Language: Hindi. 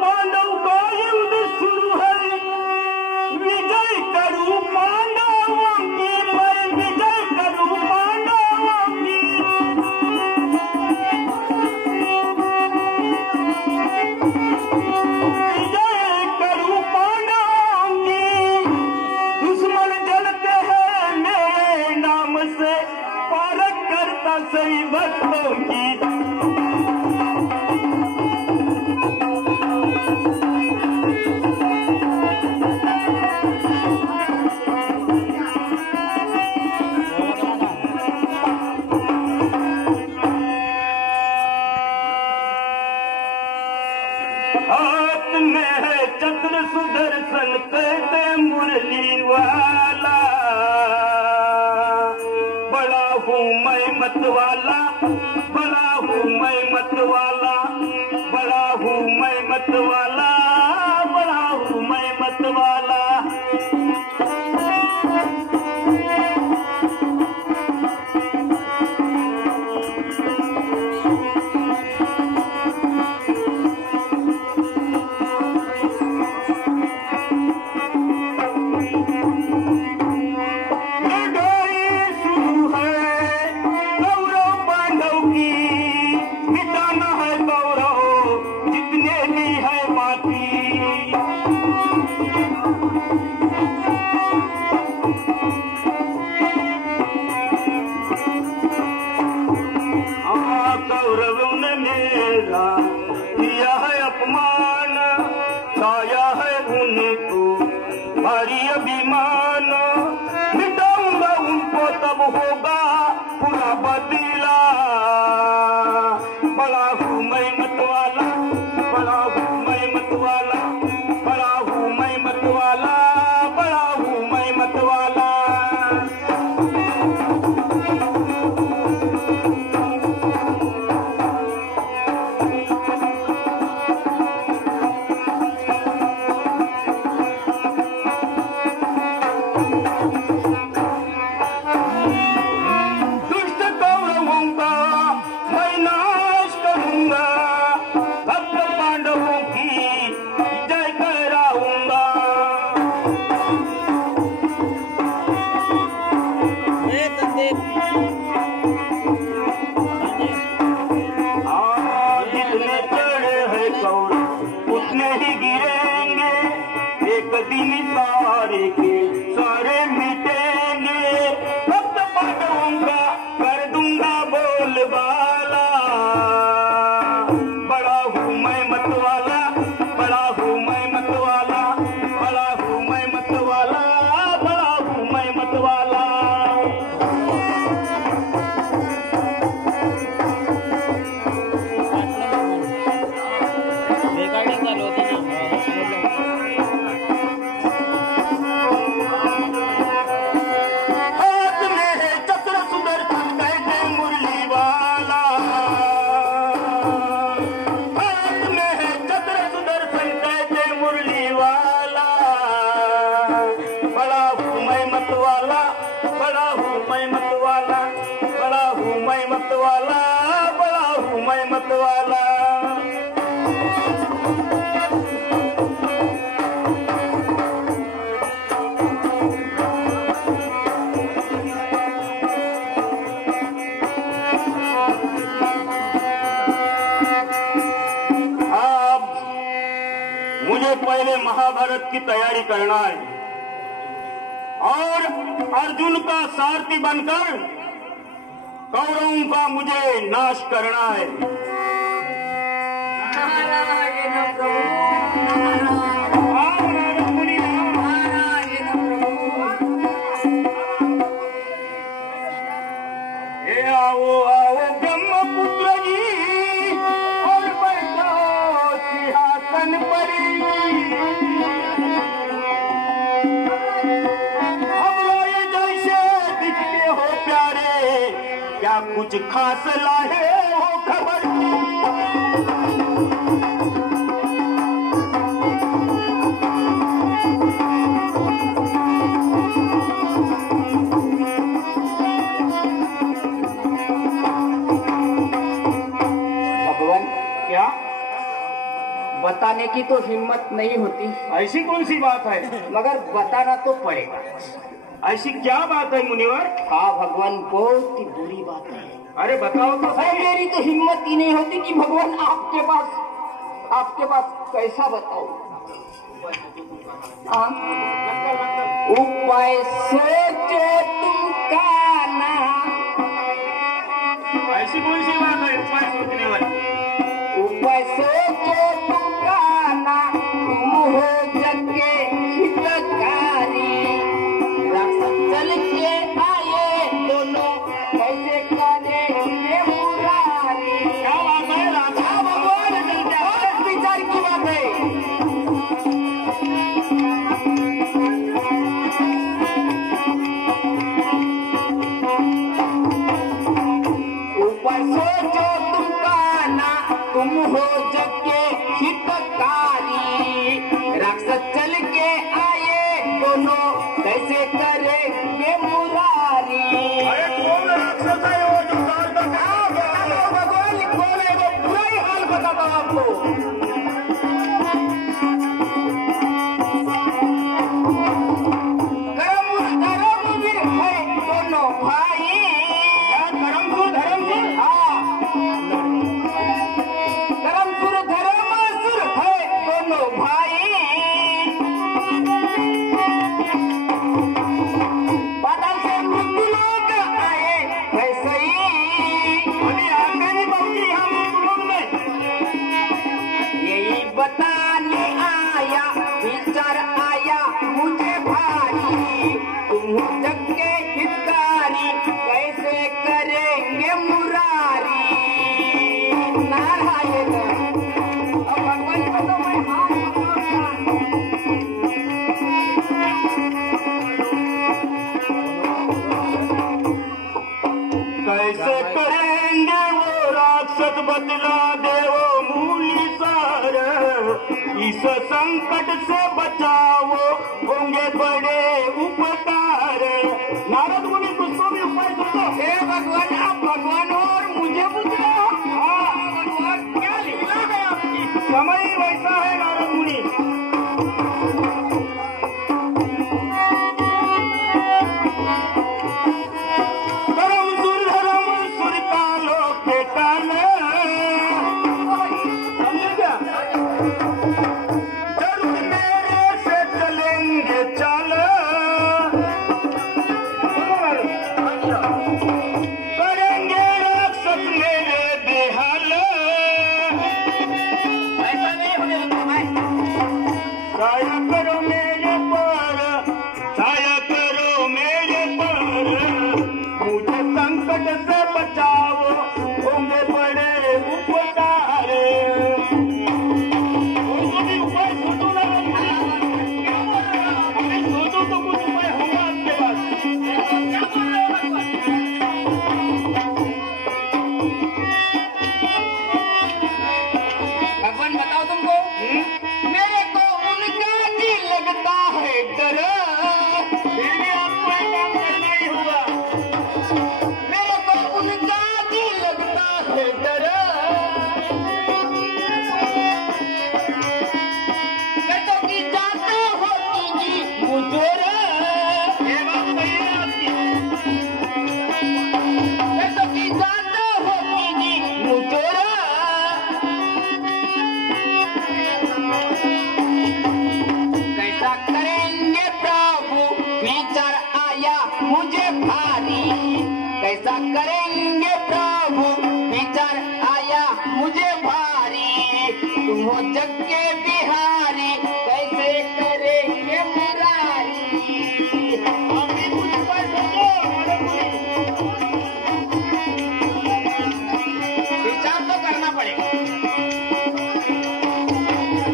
पांडव का युद्ध शुरू है, विजय करूं पांडवों की, मैं विजय करूं पांडवों की। विजय करूं पांडवों की, दुश्मन जलते हैं मेरे नाम से, पारक करता सही भक्तों की। हाथ में है चक्र सुदर्शन कहते मुरली वाला, बड़ा हूँ मैं मत वाला, बड़ा हूँ मैं मत वाला, बड़ा हूँ मैं मत वाला, बड़ा हूँ मैं मत वाला। कौरवों ने मेरा किया है अपमान, छाया है उनको भारी अभिमान, मिटाऊंगा उनको तब होगा पूरा बदला। बड़ा हूँ मैं मत वाला, बड़ा हूँ मैं मत वाला, बड़ा हूँ मैं मत वाला, बड़ा हूँ मैं मत वाला। दिन सारे के सारे मिटेंगे, भक्त पांडवों का कर दूंगा बोलबाला। बड़ा हूँ मैं मत वाला, बड़ा हूँ मैं मत वाला, बड़ा हूँ मैं मत वाला, बड़ा हूँ मैं मत वाला। बड़ा हूँ मैं मत वाला, बड़ा हूँ मैं मत वाला, बड़ा हूँ मैं मत वाला। अब मुझे पहले महाभारत की तैयारी करना है और अर्जुन का सारथी बनकर कौरवों का मुझे नाश करना है। नारायण प्रभु, आओ आओ ब्रह्मपुत्र जी और बैठो सिंहासन पर। क्या कुछ खास लाए हो खबर? बताने की तो हिम्मत नहीं होती, ऐसी कौन सी बात है? मगर बताना तो पड़ेगा। ऐसी क्या बात है मुनिवर? हाँ भगवान, बहुत ही बुरी बात है। अरे बताओ तो अरे सही। मेरी तो हिम्मत ही नहीं होती कि भगवान आपके पास कैसा बताऊं। हाँ? उपाय सोचो तुम काना। ऐसी कौन सी बात है उपाय सोचने वाली? उपाय सोचो तुम काना, तुम हो जग के हितकारी। राक्षस चल के आए दोनों, कैसे करेंगे मुरारी। क्या बात है? राधा भगवान चल के आए। बहुत विचार की बात है। ऊपर सोचो तुम काना, तुम हो जग के हितकारी। राक्षस चल के आए दोनों, कैसे करेंगे मुरारी। अरे कौन राक्षस है वो जो दाल का हाँ, बताता हूँ भगवान कौन है, वो पूरा ही हाल बताता हूँ आपको। कर्म धर्म वीर है दोनों भाई। धर्मसुर धर्मसुर? हाँ, धर्मसुर धर्मसुर है दोनों भाई। बादल से मृत्यु लोग आए वैसे ही। अभी आगे नहीं पहुंची हम उस लोग में। यही बताने आया, विचार आया मुझे भारी। तुम हो जग के हितकारी, कैसे करेंगे मुरारी। नारायण। अब भगवान को तो मैं हाथ जोड़ूंगा। कैसे करेंगे वो राक्षस, बदला दे वो मूली सार। इस संकट से बचाओ, होंगे बड़े उपकार। नारद मुनि तुझको भी उपाय सुनो। हे भगवान, आप भगवान हो और मुझे पूछ रहे हो। हाँ भगवान, क्या लीला है आपकी। समय ही वैसा है नारद मुनि। धर्मसुर कालो के काल। समझे क्या? जरूर मेरे से चलेंगे चाल। करेंगे राक्षस मेरे बेहाल। ऐसा नहीं होने देता मैं। छाया करो मेरे पर, छाया करो मेरे पर। मुझे संकट से बचाओ, होंगे बड़े उपकार। उनको भी उपाय सोचो ना। क्या बोल रहे हो? अरे सोचो तो कुछ उपाय होगा आपके पास। क्या बोल रहे हो भगवान? भगवान बताओ तुमको, मेरे को उनका जी लगता है डर। फिर भी आपको एक काम करना ही होगा। मेरे को उनका जी लगता है डर। कहतो की जाते हो जी मुझोर। ये बात सही है आपकी। कहतो की जाते हो जी मुझोर। कैसा करेंगे प्रभु, विचार आया मुझे भारी। कैसा करेंगे प्रभु, विचार आया मुझे भारी। तुम हो जग के बिहारी।